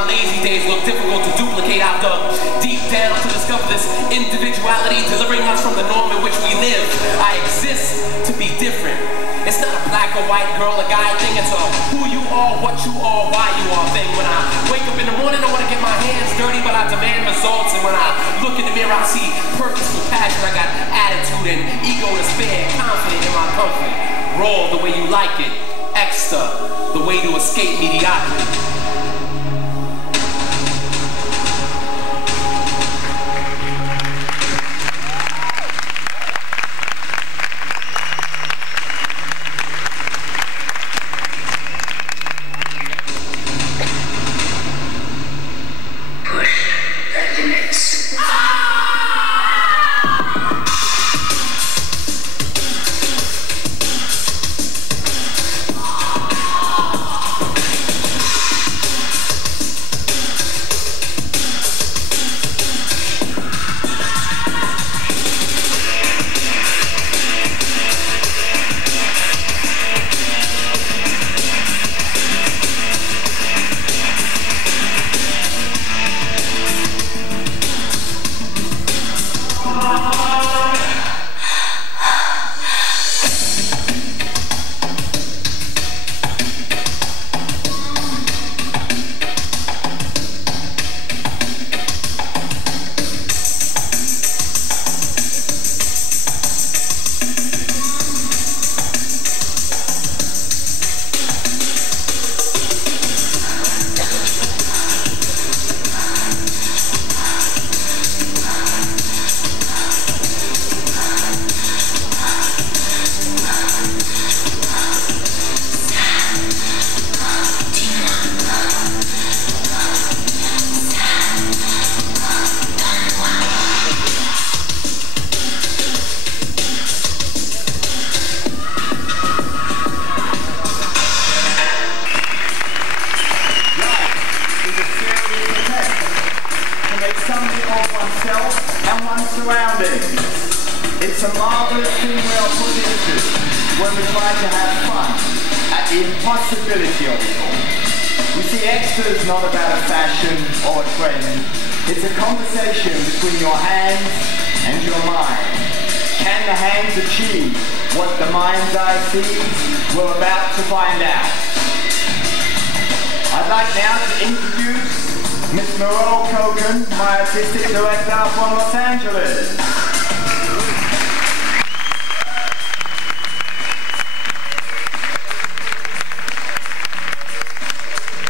my lazy days look difficult to duplicate. I've dug deep down to discover this individuality, delivering us from the norm in which we live. I exist to be different. It's not a black or white, girl or guy thing. It's a who you are, what you are, why you are thing. When I wake up in the morning, I want to get my hands dirty, but I demand results. And when I look in the mirror, I see purposeful passion. I got attitude and ego to spare, confident in my comfort. Raw the way you like it. Xtah, the way to escape mediocrity. It's a marvelous thing we are put into when we try to have fun at the impossibility of it all. You see, Xtah is not about a fashion or a trend. It's a conversation between your hands and your mind. Can the hands achieve what the mind's eye sees? We're about to find out. I'd like now to introduce Miss Merle Kogan, my artistic director from Los Angeles.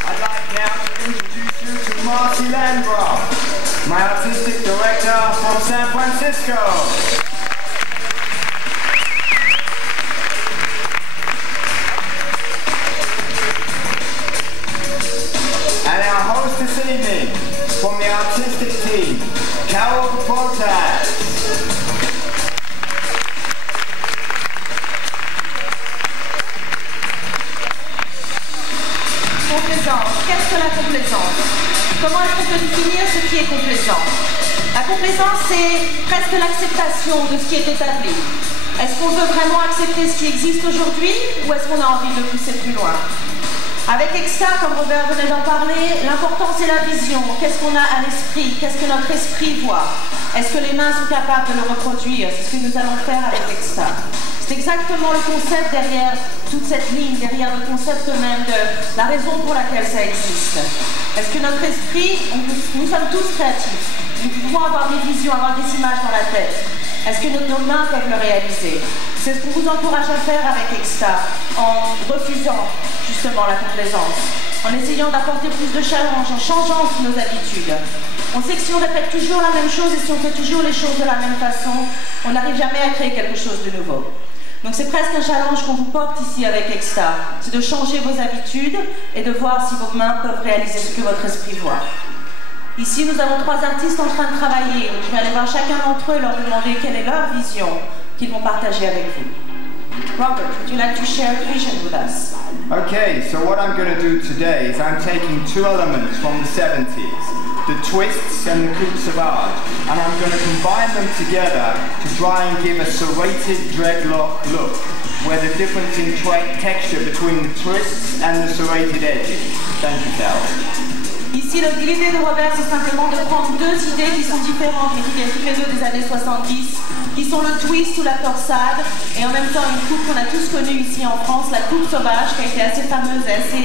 I'd like now to introduce you to Marcy Landgraf, my artistic director from San Francisco. And our host this evening, from the artistic team, Volta. Complaisance. Qu'est-ce que la complaisance? Comment est-ce qu'on peut définir ce qui est complaisant? La complaisance, c'est presque l'acceptation de ce qui est établi. Est-ce qu'on veut vraiment accepter ce qui existe aujourd'hui ou est-ce qu'on a envie de pousser plus loin? Avec Xtah, comme Robert venait d'en parler, l'important c'est la vision. Qu'est-ce qu'on a à l'esprit? Qu'est-ce que notre esprit voit? Est-ce que les mains sont capables de le reproduire? C'est ce que nous allons faire avec Xtah. C'est exactement le concept derrière toute cette ligne, derrière le concept même de la raison pour laquelle ça existe. Est-ce que notre esprit, nous sommes tous créatifs, nous pouvons avoir des visions, avoir des images dans la tête. Est-ce que nos mains peuvent le réaliser? C'est ce qu'on vous encourage à faire avec Xtah, en refusant justement la complaisance, en essayant d'apporter plus de challenge, en changeant nos habitudes. On sait que si on répète toujours la même chose et si on fait toujours les choses de la même façon, on n'arrive jamais à créer quelque chose de nouveau. Donc c'est presque un challenge qu'on vous porte ici avec Xtah, c'est de changer vos habitudes et de voir si vos mains peuvent réaliser ce que votre esprit voit. Ici, nous avons 3 artistes en train de travailler. Je vais aller voir chacun d'entre eux et leur demander quelle est leur vision qu'ils vont partager avec vous. Robert, would you like to share a vision with us? Okay, so what I'm going to do today is I'm taking 2 elements from the 70s, the twists and the coups of art, and I'm going to combine them together to try and give a serrated dreadlock look, where the difference in texture between the twists and the serrated edges. Thank you, Cal. Ici, l'idée de Robert, c'est simplement de prendre deux idées qui sont différentes, mais qui viennent toutes les deux des années 70, qui sont le twist ou la torsade, et en même temps une coupe qu'on a tous connue ici en France, la coupe sauvage, qui a été assez fameuse et assez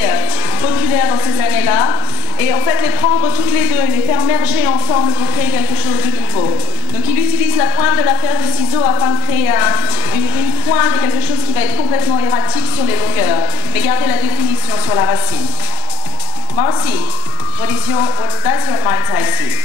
populaire dans ces années-là. Et en fait, les prendre toutes les deux et les faire merger ensemble pour créer quelque chose de nouveau. Donc il utilise la pointe de la paire de ciseaux afin de créer une pointe et quelque chose qui va être complètement erratique sur les longueurs, mais garder la définition sur la racine. Marcy, what does your mind's eye see?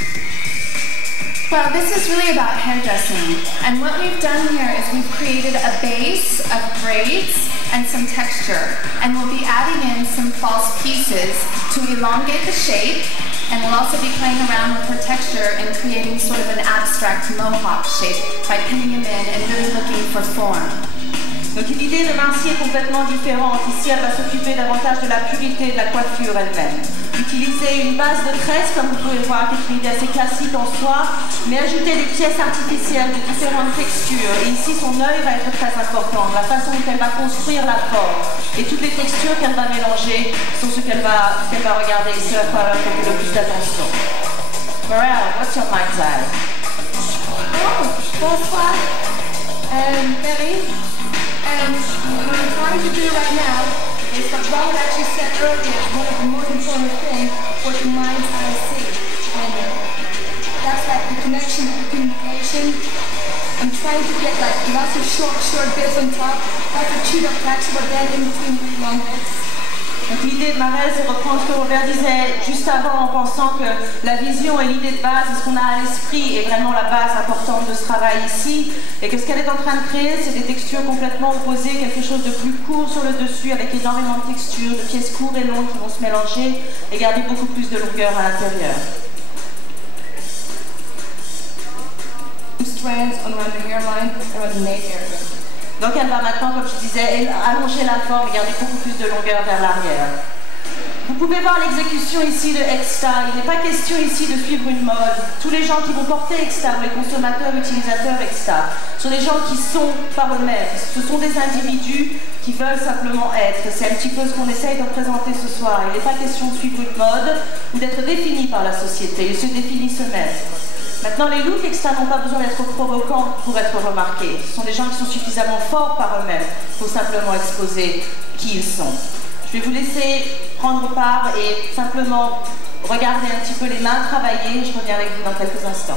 Well, this is really about hairdressing. And what we've done here is we've created a base of braids and some texture. And we'll be adding in some false pieces to elongate the shape. And we'll also be playing around with her texture and creating sort of an abstract mohawk shape by pinning them in and really looking for form. Donc l'idée de Marcy est complètement différente. Ici, elle va s'occuper davantage de la pureté de la coiffure elle-même. Utiliser une base de tresse, comme vous pouvez voir, qui est une idée assez classique en soi, mais ajouter des pièces artificielles de différentes textures. Et ici, son œil va être très important, la façon dont elle va construire la forme. Et toutes les textures qu'elle va mélanger sont ce qu'elle va regarder ici, à quoi elle va porter le plus d'attention. Morel, what's your mind's eye? Oh, bonsoir. Mary. What I'm trying to do right now is what Robert actually said earlier, one of the most important things, what the mind's eye see. And that's like the connection, the communication. I'm trying to get like lots of short bits on top, lots of chewed up text, but then in between really long bits. Donc l'idée de Marel, c'est reprendre ce que Robert disait juste avant en pensant que la vision et l'idée de base, ce qu'on a à l'esprit est vraiment la base importante de ce travail ici, et que ce qu'elle est en train de créer, c'est des textures complètement opposées, quelque chose de plus court sur le dessus avec énormément de textures, de pièces courtes et longues qui vont se mélanger et garder beaucoup plus de longueur à l'intérieur. Strands around the hairline, around the nape area. Donc elle va maintenant, comme je disais, allonger la forme et garder beaucoup plus de longueur vers l'arrière. Vous pouvez voir l'exécution ici de Xtah. Il n'est pas question ici de suivre une mode. Tous les gens qui vont porter Xtah, les consommateurs, utilisateurs Xtah, sont des gens qui sont par eux-mêmes. Ce sont des individus qui veulent simplement être. C'est un petit peu ce qu'on essaye de représenter ce soir. Il n'est pas question de suivre une mode ou d'être définis par la société. Ils se définissent eux-mêmes. Maintenant, les looks Xtah n'ont pas besoin d'être provocants pour être remarqués. Ce sont des gens qui sont suffisamment forts par eux-mêmes pour simplement exposer qui ils sont. Je vais vous laisser prendre part et simplement regarder un petit peu les mains travailler. Je reviens avec vous dans quelques instants.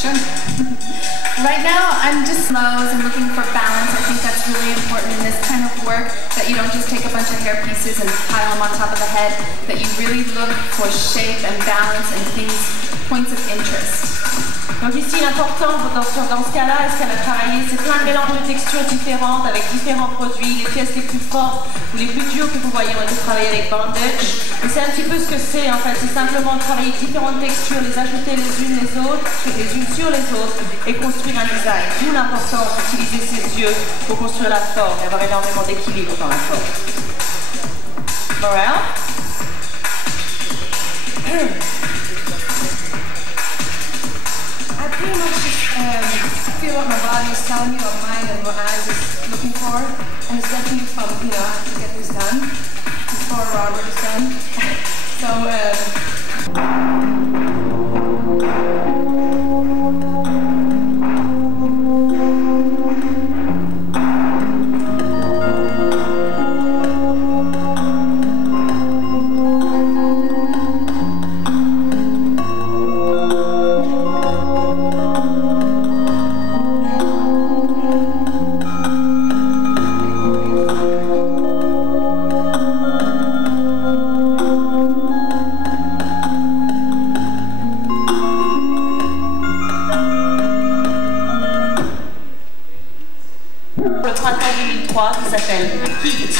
Sure. Right now, I'm just slows and looking for balance. I think that's really important in this kind of work, that you don't just take a bunch of hair pieces and pile them on top of the head, that you really look for shape and balance and things, points of interest. Donc ici, l'important dans ce cas-là, est-ce qu'elle a travaillé, c'est plein de mélanges de textures différentes avec différents produits. Les pièces les plus fortes ou les plus dures que vous voyez ont été travaillées avec bandage. Et c'est un petit peu ce que c'est en fait, c'est simplement travailler différentes textures, les ajouter les unes sur les autres et construire un design. D'où l'importance d'utiliser ses yeux pour construire la forme et avoir énormément d'équilibre dans la forme. Morale? I pretty much just feel what my body is telling me, what mind and what eyes is looking for, and it's definitely fun, you know, I have to get this done before Robert is done. Qui s'appelle Heat.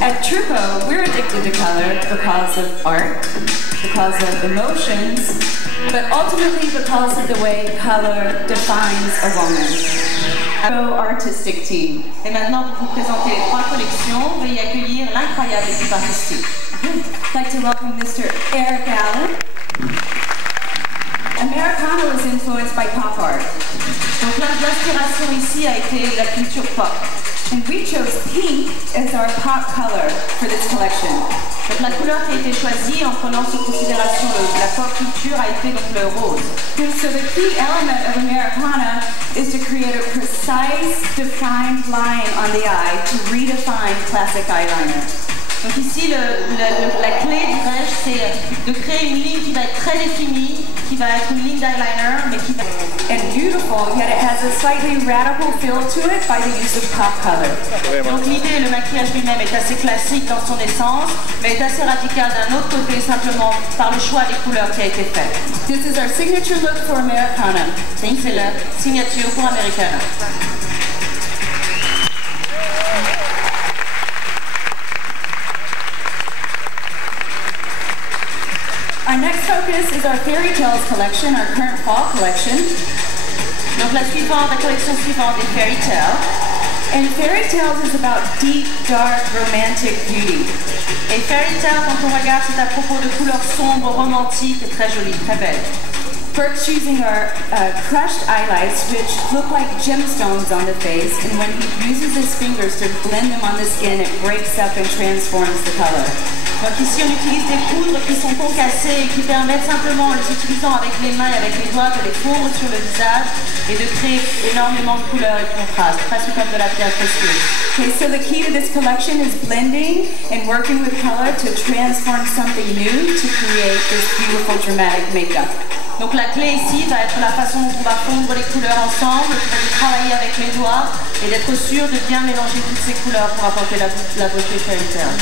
At Truco, we're addicted to color because of art, because of emotions, but ultimately because of the way color defines a woman. Our artistic team. Et maintenant, pour vous présenter les 3 collections, veuillez accueillir l'incroyable équipe artistique. I'd like to welcome Mr. Eric Allen. Americana was influenced by pop art. Donc l'inspiration ici a été la culture pop. And we chose pink as our pop color for this collection. Donc la couleur qui a été choisie en prenant en considération la pop culture a été donc le rose. So the key element of Americana is to create a precise, defined line on the eye to redefine classic eyeliner. Donc ici, la clé, dirais-je, c'est de créer une ligne qui va être très définie, qui va être une ligne d'eyeliner, mais qui va... And beautiful, yet it has a slightly radical feel to it by the use of pop color. Donc l'idée, le maquillage lui-même est assez classique dans son essence, mais est assez radical d'un autre côté, simplement par le choix des couleurs qui a été fait. This is our signature look for Americana. C'est la signature pour Americana. Our next focus is our Fairy Tales collection, our current fall collection. Donc la collection suivante est Fairy Tales. And Fairy Tales is about deep, dark, romantic beauty. Et Fairy Tales, quand on regarde, c'est à propos de couleurs sombres, romantiques et très jolies, très belles. Burke's using our crushed highlights, which look like gemstones on the face, and when he uses his fingers to blend them on the skin, it breaks up and transforms the color. Donc ici, on utilise des poudres qui sont concassées et qui permettent simplement, en les utilisant avec les mains et avec les doigts, de les fondre sur le visage et de créer énormément de couleurs et de contrastes, presque comme de la pierre précieuse. Okay, so the key to this collection is blending and working with color to transform something new to create this beautiful dramatic makeup. Donc la clé ici va être la façon dont on va fondre les couleurs ensemble, qui va de travailler avec les doigts et d'être sûr de bien mélanger toutes ces couleurs pour apporter la beauté Fairy Tales.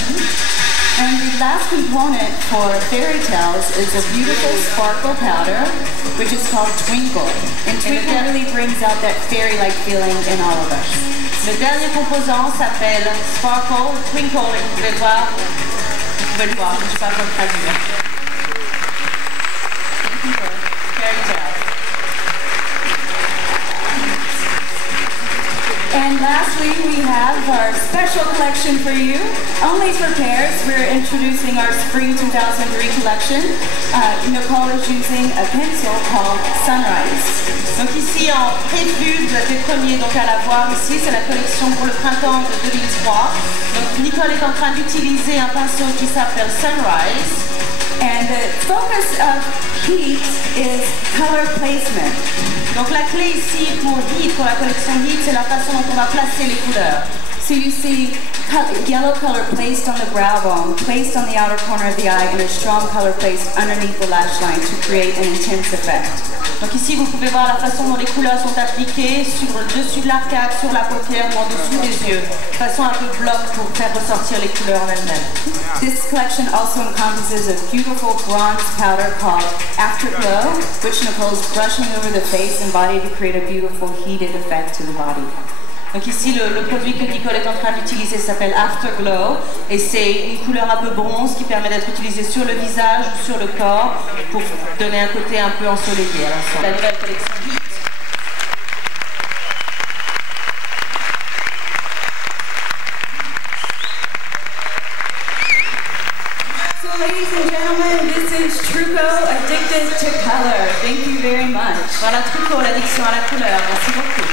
And the last component for Fairy Tales is a beautiful sparkle powder, which is called Twinkle. And Twinkle really brings out that fairy-like feeling in all of us. Le dernier composant s'appelle Sparkle, Twinkle, et vous pouvez le voir, je ne sais pas comment traduire. Fairy Tales. And lastly, we have our special collection for you. Only for pairs, we're introducing our Spring 2003 collection. Nicole is using a pencil called Sunrise. Donc ici, en prélude des premiers donc à la voir, ici c'est la collection pour le printemps de 2003. Donc Nicole est en train d'utiliser un pinceau qui s'appelle Sunrise. And the focus of Heat is color placement. Donc la clé ici pour Heat, pour la collection Heat, c'est la façon dont on va placer les couleurs. So you see yellow color placed on the brow bone, placed on the outer corner of the eye, and a strong color placed underneath the lash line to create an intense effect. Donc ici, vous pouvez voir la façon dont les couleurs sont appliquées sur le dessus de l'arcade, sur la paupière ou en dessous des yeux, de façon un peu bloc pour faire ressortir les couleurs en elles-mêmes. This collection also encompasses a beautiful bronze powder called Afterglow, which Nicole's brushing over the face and body to create a beautiful heated effect to the body. Donc ici, le produit que Nicole est en train d'utiliser s'appelle Afterglow et c'est une couleur un peu bronze qui permet d'être utilisée sur le visage ou sur le corps pour donner un côté un peu ensoleillé à l'ensemble. La nouvelle collection Heat. So ladies and gentlemen, this is Truco, Addicted to Color. Thank you very much. Voilà Truco, l'addiction à la couleur. Merci beaucoup.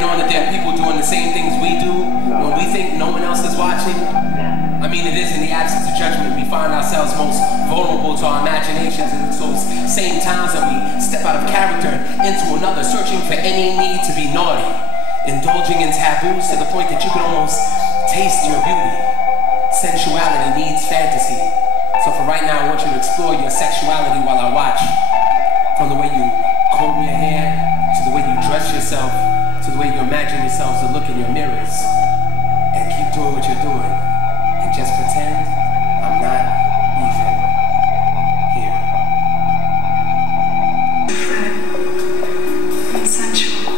Knowing that there are people doing the same things we do when we think no one else is watching. I mean, it is in the absence of judgment we find ourselves most vulnerable to our imaginations, and it's those same times that we step out of character into another, searching for any need to be naughty, indulging in taboos to the point that you can almost taste your beauty. Sensuality needs fantasy. So for right now, I want you to explore your sexuality while I watch. From the way you comb your hair, to the way you dress yourself, to the way you imagine yourselves to look in your mirrors. And keep doing what you're doing. And just pretend I'm not even here. And sensual.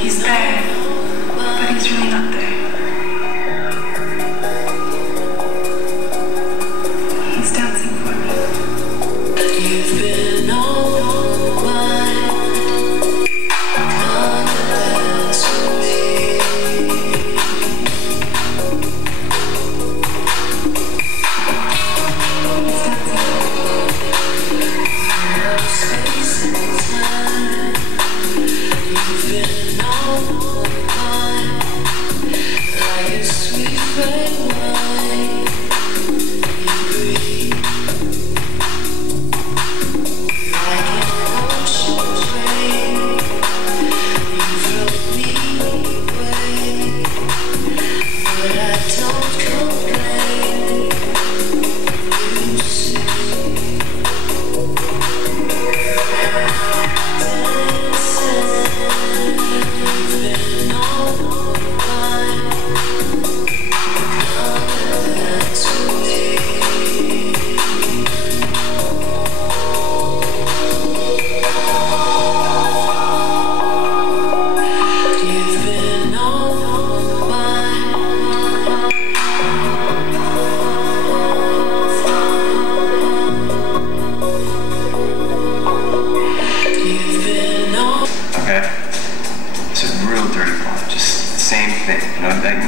He's there, but he's really not there. He's dancing for me. You've been all mine.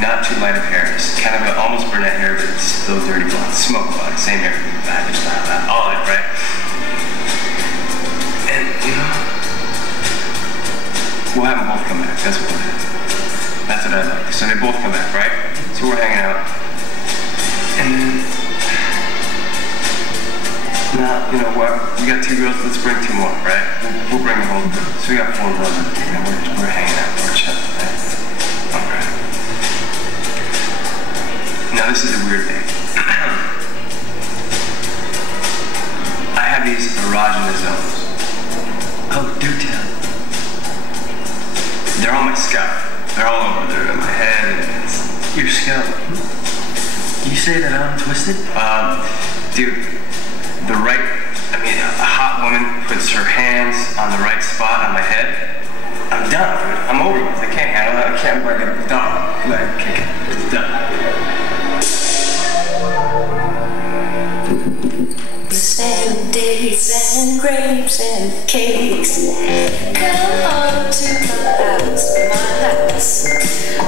Not too light of hair, it's kind of almost brunette hair, but it's still dirty blonde, smoke blonde, same hair, just that, all in, right? And, you know, we'll have them both come back, that's what we'll do. That's what I like. So they both come back, right? So we're hanging out. And then, now, you know what, we got 2 girls, let's bring 2 more, right? We'll bring the whole group. So we got 4 girls, and we're hanging out, we're chilling, right? Okay. Now this is a weird thing. I have these erogenous zones. Oh, do tell. They're on my scalp. They're all over. They're in my head and it's your scalp. You say that I'm twisted? Dude, a hot woman puts her hands on the right spot on my head. I'm done, dude. I'm over with. I can't handle it. I can't like a dog. Like, it's done. And dates and grapes and cakes. Come on to my house.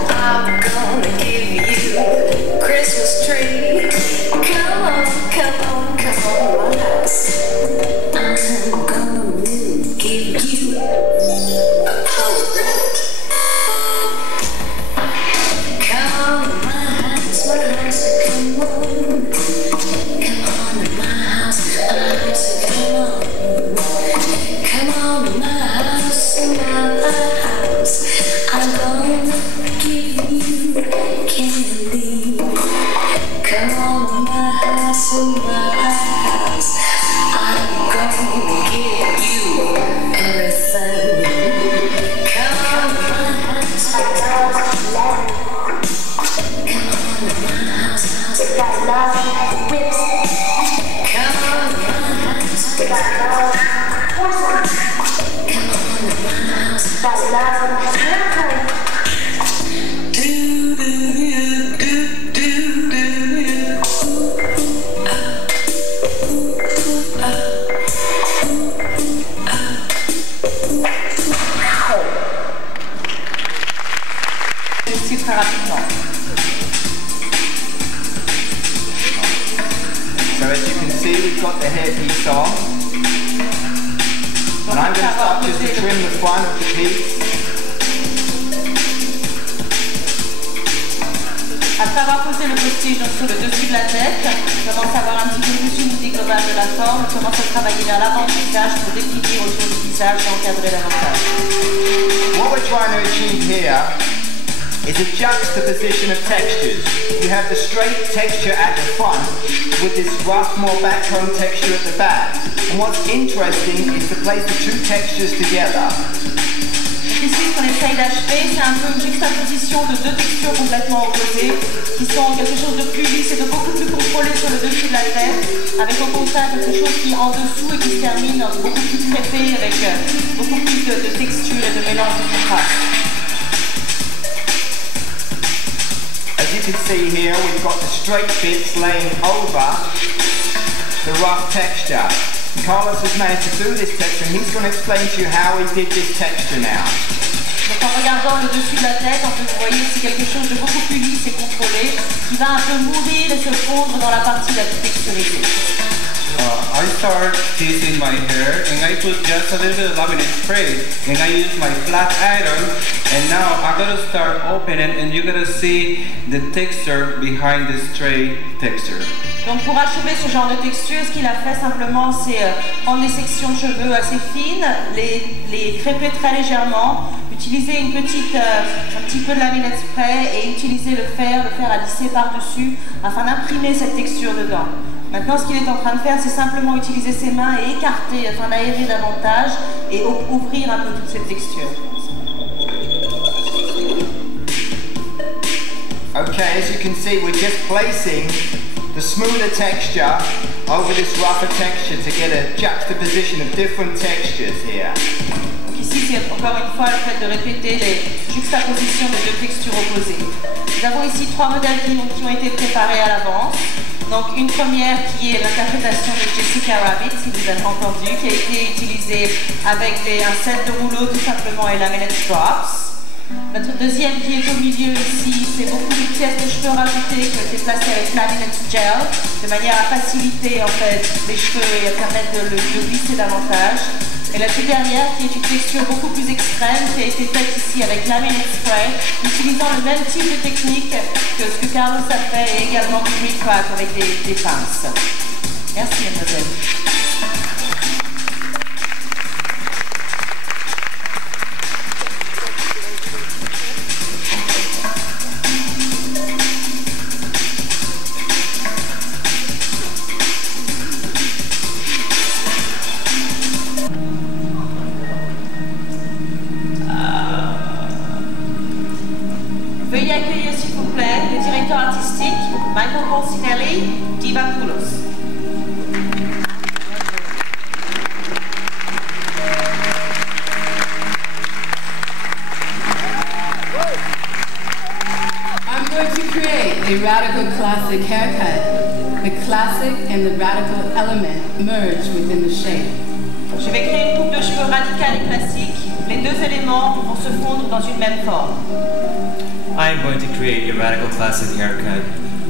I'm gonna give you a Christmas tree. Come on, my house. I'm gonna give you a poet. Come on, my house, come on. Come on to my house, Très rapidement. So as you can see, we've got the hairpiece on. And I'm going to start just to trim the front of the piece. Après avoir posé le postiche sur le dessus de la tête, on commence à avoir un petit peu plus une idée globale de la forme. On commence à travailler vers l'avant du visage pour définir autour du visage et encadrer davantage. What we're trying to achieve here is a juxtaposition of textures. You have the straight texture at the front with this rough, more backbone texture at the back. And what's interesting is to place the two textures together. Ici, ce qu'on essaye d'achever, c'est un peu une juxtaposition de deux textures complètement opposées, qui sont quelque chose de plus lisse et de beaucoup plus contrôlé sur le dessus de la tête, avec au contraire quelque chose qui est en dessous et qui se termine beaucoup plus crêpé, avec beaucoup plus de texture et de mélange de contraste. As you can see here, we've got the straight bits laying over the rough texture. And Carlos has managed to do this texture, and he's going to explain to you how he did this texture now. Donc en regardant le dessus de la tête, en fait, vous voyez que c'est quelque chose de beaucoup plus lisse et contrôlé, qui va un peu mourir et se fondre dans la partie la plus texturisée. I start teasing my hair and I put just a little bit of laminate spray and I use my flat iron, and now I'm going to start opening and you're going to see the texture behind the straight texture. Donc pour achever ce genre de texture, ce qu'il a fait simplement, c'est prendre des sections de cheveux assez fines, les crêper très légèrement, utiliser un petit peu de laminate spray et utiliser le fer à lisser par-dessus afin d'imprimer cette texture dedans. Maintenant, ce qu'il est en train de faire, c'est simplement utiliser ses mains et écarter afin d'aérer davantage et ouvrir un peu toute cette texture. Okay, as you can see, we're just placing the smoother texture over this rougher texture to get a juxtaposition of different textures here. Donc ici, c'est encore une fois le fait de répéter les juxtapositions de deux textures opposées. Nous avons ici trois modèles qui ont été préparés à l'avance. Donc une première qui est l'interprétation de Jessica Rabbit, si vous avez entendu, qui a été utilisée avec un set de rouleaux tout simplement et laminate drops. Notre deuxième qui est au milieu ici, c'est beaucoup de pièces de cheveux rajoutées qui ont été placées avec laminate gel, de manière à faciliter en fait les cheveux et à permettre de glisser davantage. Et la toute dernière qui est une texture beaucoup plus extrême qui a été faite ici avec laminate spray, utilisant le même type de technique que ce que Carlos a fait et également du recrack avec des pinces. Merci mademoiselle. Veuillez accueillir s'il vous plaît le directeur artistique Michael Consinelli Divapoulos. I'm going to create a radical classic haircut. The classic and the radical element merge within the shape. Je vais créer une coupe de cheveux radicale et classique. Les deux éléments vont se fondre dans une même forme. I'm going to create a radical classic haircut.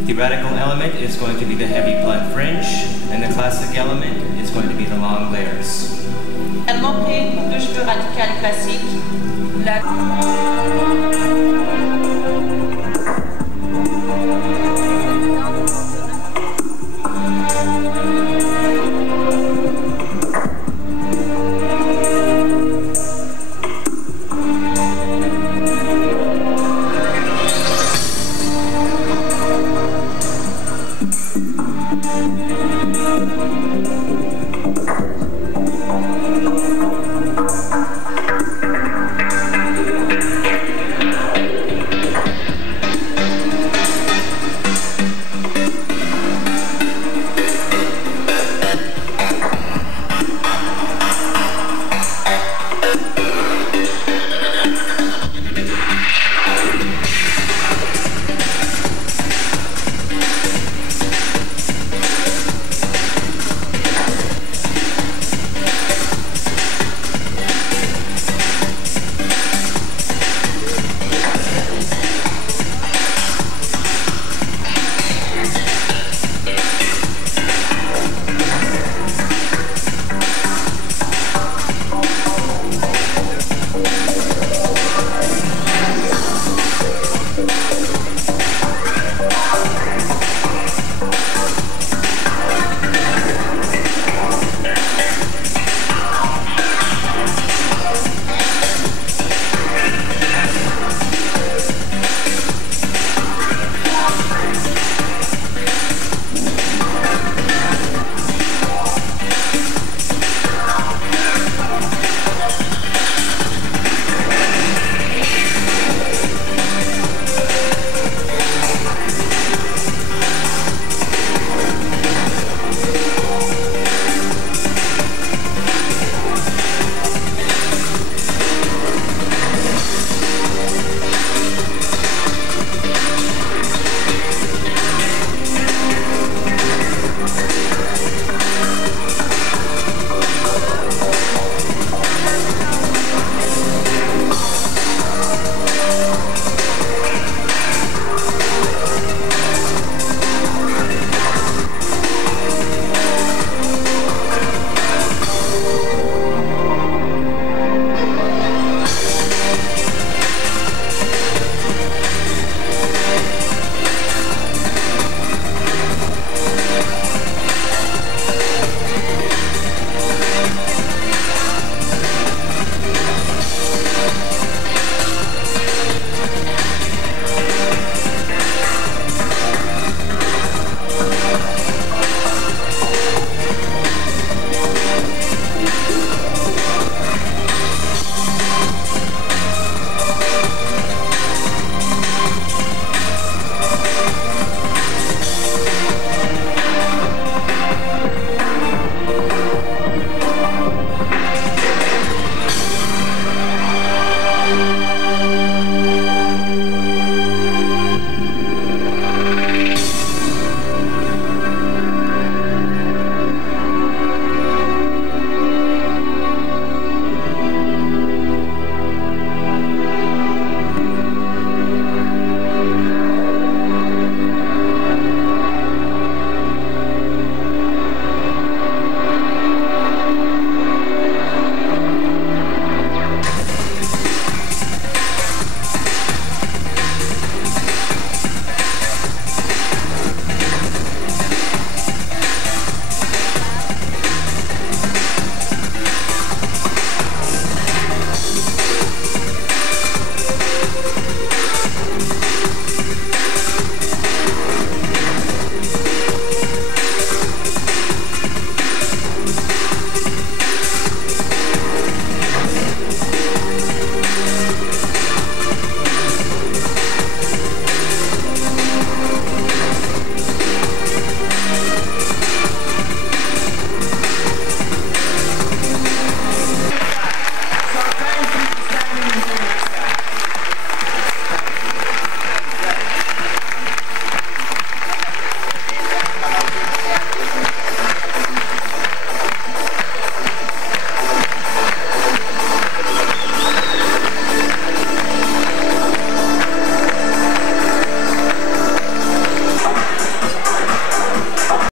The radical element is going to be the heavy blunt fringe, and the classic element is going to be the long layers. Également créer une coupe de cheveux radicale et classique.